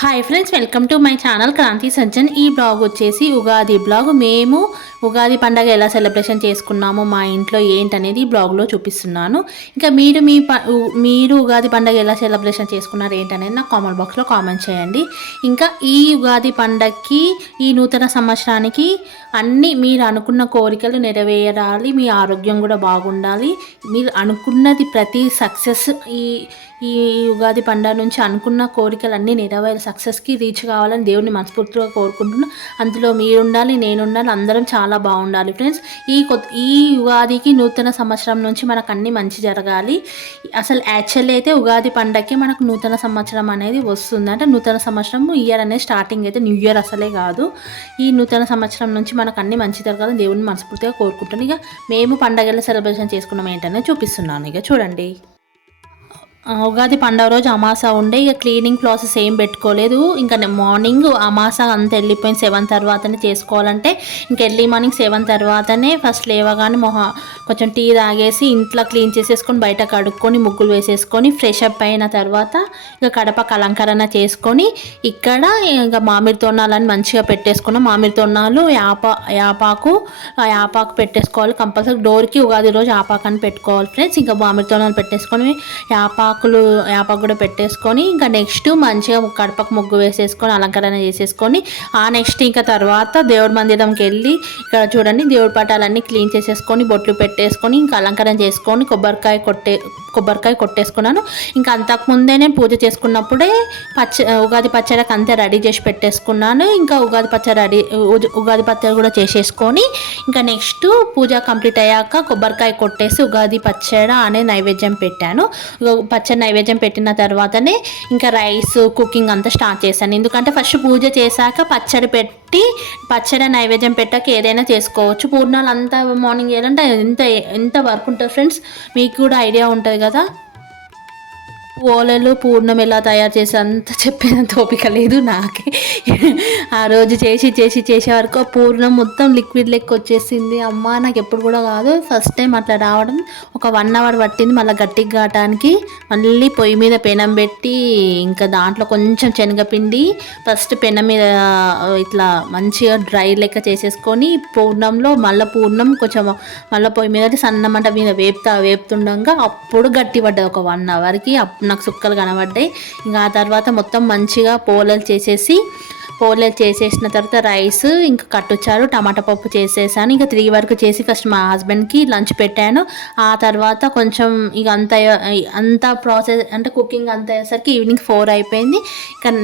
Hi friends, welcome to my channel Kranthi Sajjan. ఈ blog వచ్చేసి Ugadi blog. మేము ఉగాది పండగ ఎలా సెలబ్రేషన్ చేసుకున్నామో మా ఇంట్లో ఏంటనేది ఈ బ్లాగ్లో చూపిస్తున్నాను. ఇంకా మీరు ఉగాది పండగ ఎలా సెలబ్రేషన్ చేసుకున్నారు ఏంటనేది నాకు కామెంట్ బాక్స్లో కామెంట్ చేయండి. ఇంకా ఈ ఉగాది పండగకి, ఈ నూతన సంవత్సరానికి అన్నీ మీరు అనుకున్న కోరికలు నెరవేరాలి, మీ ఆరోగ్యం కూడా బాగుండాలి, మీరు అనుకున్నది ప్రతి సక్సెస్ ఈ ఉగాది పండుగ నుంచి అనుకున్న కోరికలు అన్నీ నెరవేరి సక్సెస్కి రీచ్ కావాలని దేవుని మనస్ఫూర్తిగా కోరుకుంటున్నాను. అందులో మీరుండాలి, నేనుండాలి, అందరం చాలా బాగుండాలి ఫ్రెండ్స్. ఈ ఉగాదికి, నూతన సంవత్సరం నుంచి మనకు అన్నీ మంచి జరగాలి. అసలు యాక్చువల్లీ అయితే ఉగాది పండగకి మనకు నూతన సంవత్సరం అనేది వస్తుంది. అంటే నూతన సంవత్సరం ఇయర్ అనేది స్టార్టింగ్ అయితే న్యూ ఇయర్ అసలే కాదు. ఈ నూతన సంవత్సరం నుంచి మనకు అన్నీ మంచి జరగాలని దేవుని మనస్ఫూర్తిగా కోరుకుంటున్నాను. ఇక మేము పండగల సెలబ్రేషన్ చేసుకున్నాం ఏంటనే చూపిస్తున్నాను. ఇక చూడండి, ఉగాది పండుగ రోజు అమాస ఉండే, ఇక క్లీనింగ్ ప్రాసెస్ ఏం పెట్టుకోలేదు. ఇంకా మార్నింగ్ అమాస అంతా వెళ్ళిపోయింది. 7 తర్వాతనే చేసుకోవాలంటే ఇంక ఎర్లీ మార్నింగ్ 7 తర్వాతనే ఫస్ట్ లేవగానే కొంచెం టీ తాగేసి ఇంట్లో క్లీన్ చేసేసుకొని బయట కడుక్కొని ముగ్గులు వేసేసుకొని ఫ్రెష్ అప్ అయిన తర్వాత ఇక కడపకు అలంకరణ చేసుకొని ఇక్కడ ఇంకా మామిడి తోరణాలని మంచిగా పెట్టేసుకున్నాం. మామిడి తోరణాలు యాపాకు పెట్టేసుకోవాలి కంపల్సరీ. డోర్కి ఉగాది రోజు యాపాకని పెట్టుకోవాలి ఫ్రెండ్స్. ఇంకా మామిడి తోరణాలు పెట్టేసుకొని యాపాకు కూడా పెట్టేసుకొని ఇంకా నెక్స్ట్ మంచిగా కడపకు ముగ్గు వేసేసుకొని అలంకరణ చేసేసుకొని నెక్స్ట్ ఇంకా తర్వాత దేవుడి మందిరంకి వెళ్ళి ఇక్కడ చూడండి దేవుడి పటాలన్నీ క్లీన్ చేసేసుకొని బొట్లు పెట్టేసుకొని ఇంకా అలంకరణ చేసుకొని కొబ్బరికాయ కొట్టేసుకున్నాను. ఇంకా అంతకుముందే నేను పూజ చేసుకున్నప్పుడే ఉగాది పచ్చడికి అంతే రెడీ చేసి పెట్టేసుకున్నాను. ఇంకా ఉగాది పచ్చడి కూడా చేసేసుకొని ఇంకా నెక్స్ట్ పూజ కంప్లీట్ అయ్యాక కొబ్బరికాయ కొట్టేసి ఉగాది పచ్చడి అనే నైవేద్యం పెట్టాను. పచ్చడి నైవేద్యం పెట్టిన తర్వాతనే ఇంకా రైస్ కుకింగ్ అంతా స్టార్ట్ చేశాను. ఎందుకంటే ఫస్ట్ పూజ చేశాక పచ్చడి నైవేద్యం పెట్టాక ఏదైనా చేసుకోవచ్చు. పూర్ణాలు అంతా మార్నింగ్ చేయాలంటే ఎంత వర్క్ ఉంటుంది ఫ్రెండ్స్, మీకు కూడా ఐడియా ఉంటుంది కదా. ఓలలు పూర్ణం ఎలా తయారు చేసి అంత చెప్పేంత ఓపిక లేదు నాకే. ఆ రోజు చేసే వరకు పూర్ణం మొత్తం లిక్విడ్ లెక్క వచ్చేసింది. అమ్మ నాకు ఎప్పుడు కూడా కాదు, ఫస్ట్ టైం అట్లా రావడం. ఒక 1 అవర్ పట్టింది మళ్ళీ గట్టిగా కావటానికి. మళ్ళీ పొయ్యి మీద పెనం పెట్టి ఇంకా దాంట్లో కొంచెం శనగపిండి ఫస్ట్ పెనం మీద ఇట్లా మంచిగా డ్రై లెక్క చేసేసుకొని పూర్ణంలో పూర్ణం కొంచెం మళ్ళీ పొయ్యి మీద సన్నమంట మీద వేపుతుండగా అప్పుడు గట్టి పడ్డది. ఒక 1 అవర్కి నాకు సుక్కలు కనబడ్డాయి. ఇంకా ఆ తర్వాత మొత్తం మంచిగా పోలేలు చేసేసిన తర్వాత రైస్ ఇంకా కట్టుచారు టమాటా పప్పు చేసేసాను. ఇంకా 3 వరకు చేసి ఫస్ట్ మా హస్బెండ్కి లంచ్ పెట్టాను. ఆ తర్వాత కొంచెం ఇక అంత ప్రాసెస్ అంటే కుకింగ్ అంత అయ్యేసరికి ఈవినింగ్ 4 అయిపోయింది.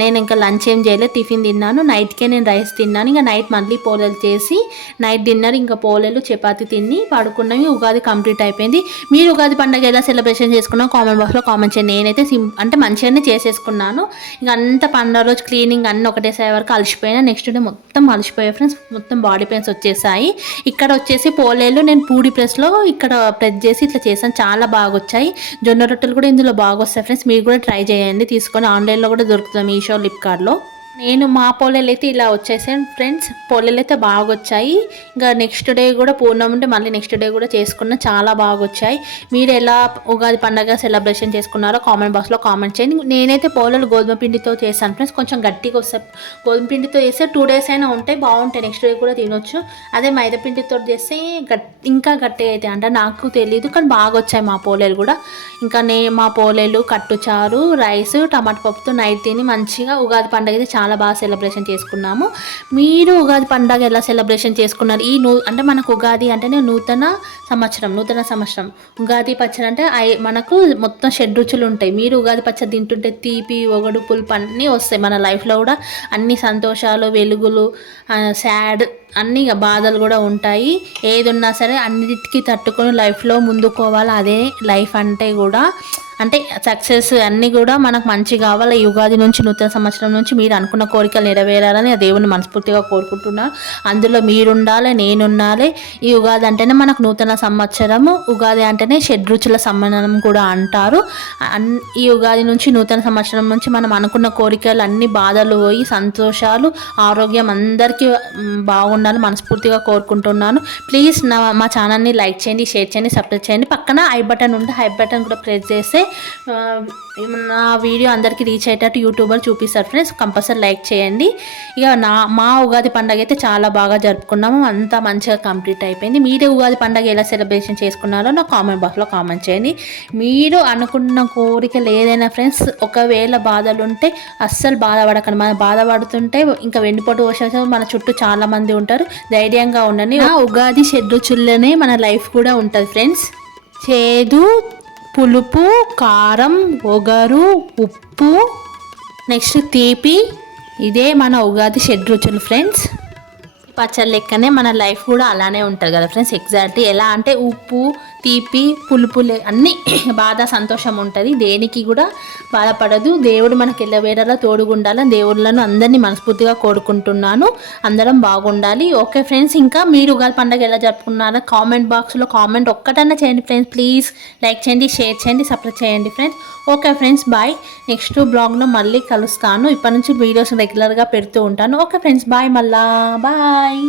నేను ఇంకా లంచ్ ఏం చేయలేదు, టిఫిన్ తిన్నాను. నైట్కే నేను రైస్ తిన్నాను. ఇంకా నైట్ మళ్ళీ పోలేలు చేసి నైట్ డిన్నర్ ఇంకా పోలేలు చపాతి తిని పడుకున్నాము. ఉగాది కంప్లీట్ అయిపోయింది. మీరు ఉగాది పండుగ ఎలా సెలబ్రేషన్ చేసుకున్నావు కామెంట్ బాక్స్లో కామెంట్ చేయండి. నేనైతే అంటే మంచిగానే చేసేసుకున్నాను. ఇంకా అంత పండుగ రోజు క్లీనింగ్ అన్నీ ఒకటేసారి వరకు అలసిపోయినా. నెక్స్ట్ డే మొత్తం అలసిపోయాయి ఫ్రెండ్స్, మొత్తం బాడీ పెయిన్స్ వచ్చేసాయి. ఇక్కడ వచ్చేసి పోలేలు నేను పూడి ప్రెస్లో ఇక్కడ ప్రెస్ చేసి ఇట్లా చేశాను, చాలా బాగా వచ్చాయి. జొన్న రొట్టెలు కూడా ఇందులో బాగా వస్తాయి ఫ్రెండ్స్, మీరు కూడా ట్రై చేయండి. తీసుకొని ఆన్లైన్లో కూడా దొరుకుతుంది, మీషో ఫ్లిప్కార్ట్లో. మా పోలేలు అయితే ఇలా వచ్చేసాయి ఫ్రెండ్స్, పోలేలు అయితే బాగా వచ్చాయి. ఇంకా నెక్స్ట్ డే కూడా పూర్ణం ఉంటే మళ్ళీ నెక్స్ట్ డే కూడా చేసుకున్న, చాలా బాగా వచ్చాయి. మీరు ఎలా ఉగాది పండగ సెలబ్రేషన్ చేసుకున్నారో కామెంట్ బాక్స్లో కామెంట్ చేయండి. నేనైతే పోలేలు గోధుమ పిండితో చేశాను ఫ్రెండ్స్, కొంచెం గట్టిగా వస్తాయి. గోధుమ పిండితో చేస్తే 2 days అయినా ఉంటాయి, బాగుంటాయి, నెక్స్ట్ డే కూడా తినొచ్చు. అదే మైదా పిండితో చేస్తే ఇంకా గట్టిగా అయితే అంటే నాకు తెలియదు, కానీ బాగా వచ్చాయి మా పోలేలు కూడా. ఇంకా మా పోలేలు కట్టుచారు రైస్ టమాటా పప్పుతో నైట్ తిని మంచిగా ఉగాది పండగ అయితే చాలా బాగా సెలబ్రేషన్ చేసుకున్నాము. మీరు ఉగాది పండుగ ఎలా సెలబ్రేషన్ చేసుకున్నారు? అంటే మనకు ఉగాది అంటేనే నూతన సంవత్సరం. ఉగాది పచ్చడి అంటే మనకు మొత్తం షడ్రుచులు ఉంటాయి. మీరు ఉగాది పచ్చడి తింటుంటే తీపి ఒగడు పులుపు అన్నీ వస్తాయి. మన లైఫ్లో కూడా అన్ని సంతోషాలు వెలుగులు సాడ్ అన్ని బాధలు కూడా ఉంటాయి. ఏది ఉన్నా సరే అన్నిటికీ తట్టుకొని లైఫ్లో ముందుకోవాలి. అదే లైఫ్ అంటే కూడా అంటే సక్సెస్ అన్నీ కూడా మనకు మంచి కావాలి. ఈ ఉగాది నుంచి నూతన సంవత్సరం నుంచి మీరు అనుకున్న కోరికలు నెరవేరాలని ఆ దేవుని మనస్ఫూర్తిగా కోరుకుంటున్నాను. అందులో మీరుండాలి, నేనుండాలి. ఈ ఉగాది అంటేనే మనకు నూతన సంవత్సరము. ఉగాది అంటేనే షడ్రుచుల సమ్మేళనం కూడా అంటారు. ఈ ఉగాది నుంచి నూతన సంవత్సరం నుంచి మనం అనుకున్న కోరికలు అన్ని బాధలు పోయి సంతోషాలు ఆరోగ్యం అందరికీ బాగుండాలి. బాగుండాలని మనస్ఫూర్తిగా కోరుకుంటున్నాను. ప్లీజ్ మా ఛానల్ని లైక్ చేయండి, షేర్ చేయండి, సబ్స్క్రైబ్ చేయండి. పక్కన ఐ బటన్ ఉంటే ఐ బటన్ కూడా ప్రెస్ చేస్తే నా వీడియో అందరికీ రీచ్ అయ్యేటట్టు యూట్యూబర్ చూపిస్తారు ఫ్రెండ్స్. కంపల్సరీ లైక్ చేయండి. ఇక మా ఉగాది పండుగ అయితే చాలా బాగా జరుపుకున్నాము, అంతా మంచిగా కంప్లీట్ అయిపోయింది. మీరే ఉగాది పండుగ ఎలా సెలబ్రేషన్ చేసుకున్నారో నా కామెంట్ బాక్స్లో కామెంట్ చేయండి. మీరు అనుకున్న కోరికలు ఏదైనా ఫ్రెండ్స్, ఒకవేళ బాధలు ఉంటే అస్సలు బాధపడకండి. మనం బాధపడుతుంటే ఇంకా వెన్నుపోటు వచ్చేసి మన చుట్టూ చాలా మంది ఉంటారు. ధైర్యంగా ఉండండి. ఉగాది షడ్రుచుల్లోనే మన లైఫ్ కూడా ఉంటుంది ఫ్రెండ్స్. చేదు, పులుపు, కారం, ఒగరు, ఉప్పు, నెక్స్ట్ తీపి, ఇదే మన ఉగాది షడ్రుచులు ఫ్రెండ్స్. పచ్చడి లెక్కనే మన లైఫ్ కూడా అలానే ఉంటుంది కదా ఫ్రెండ్స్. ఎగ్జాక్ట్లీ ఎలా అంటే ఉప్పు, తీపి, పులుపు అన్నీ బాధ, సంతోషం ఉంటుంది. దేనికి కూడా బాధపడదు. దేవుడు మనకి ఎల్లవేళలా తోడుగుండాలని దేవుళ్ళను అందరినీ మనస్ఫూర్తిగా కోరుకుంటున్నాను. అందరం బాగుండాలి. ఓకే ఫ్రెండ్స్, ఇంకా మీరు ఉగాది పండుగ ఎలా జరుపుకున్నారో కామెంట్ బాక్స్లో కామెంట్ ఒక్కటన్నా చేయండి ఫ్రెండ్స్. ప్లీజ్ లైక్ చేయండి, షేర్ చేయండి, సబ్స్క్రైబ్ చేయండి friends. Okay friends, bye. Next బ్లాగ్లో మళ్ళీ కలుస్తాను. ఇప్పటి నుంచి వీడియోస్ రెగ్యులర్గా పెడుతూ ఉంటాను. Okay friends, bye. మళ్ళా బాయ్.